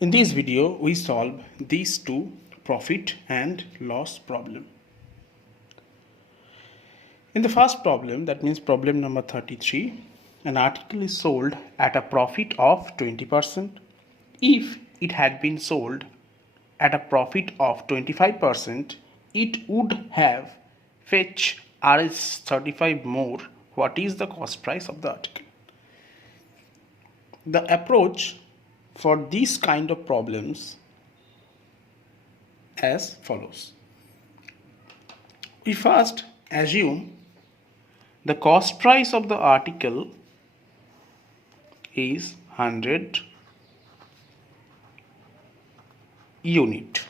In this video, we solve these two profit and loss problem. In the first problem, that means problem number 33, an article is sold at a profit of 20%. If it had been sold at a profit of 25%, it would have fetched Rs 35 more. What is the cost price of the article? The approach for these kind of problems as follows. We first assume the cost price of the article is 100 unit.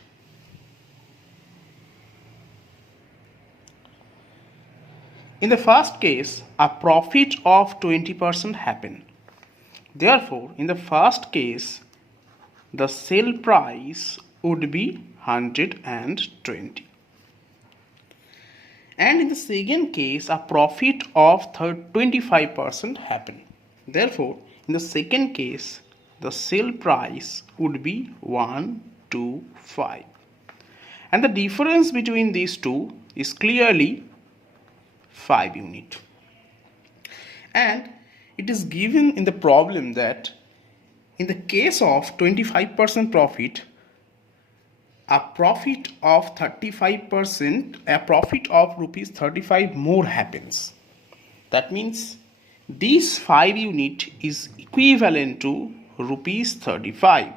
In the first case, a profit of 20% happened. Therefore, in the first case, the sale price would be 120. And in the second case, a profit of 25% happened. Therefore, in the second case, the sale price would be 125. And the difference between these two is clearly 5 unit. And it is given in the problem that in the case of 25% profit, a profit of 35%, a profit of rupees 35 more happens. That means this 5 unit is equivalent to rupees 35.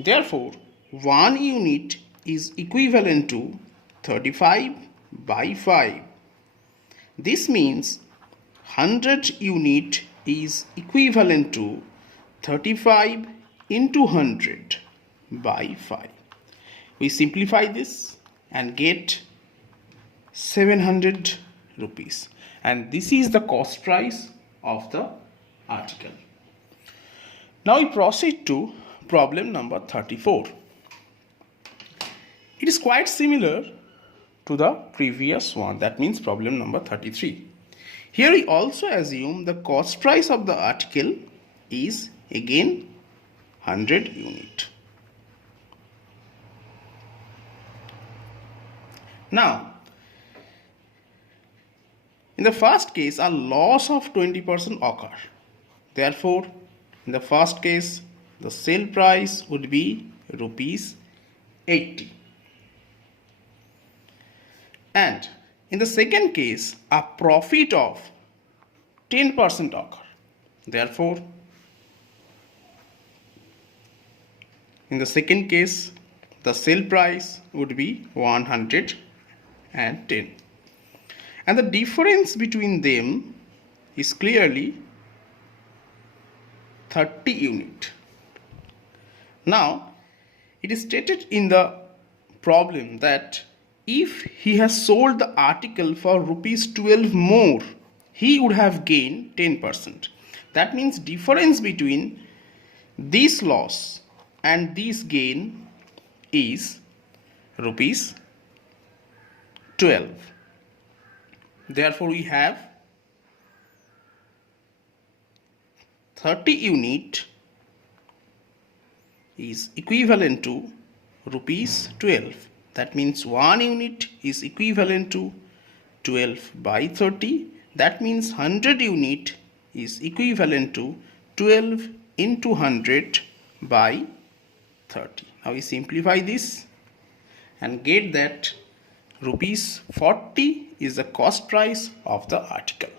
Therefore, 1 unit is equivalent to 35 by 5. This means 100 unit is equivalent to 35 into 100 by 5. We simplify this and get 700 rupees. And this is the cost price of the article. Now we proceed to problem number 34. It is quite similar to the previous one, that means problem number 33. Here we also assume the cost price of the article is again 100 unit. Now, in the first case, a loss of 20% occur. Therefore, in the first case, the sale price would be rupees 80. And in the second case, a profit of 10% occur. Therefore, in the second case, the sale price would be 110. And the difference between them is clearly 30 unit. Now, it is stated in the problem that if he has sold the article for rupees 12 more, he would have gained 10%. That means difference between this loss and this gain is rupees 12. Therefore, we have 30 unit is equivalent to rupees 12. That means 1 unit is equivalent to 12 by 30. That means 100 unit is equivalent to 12 into 100 by 30. Now we simplify this and get that rupees 40 is the cost price of the article.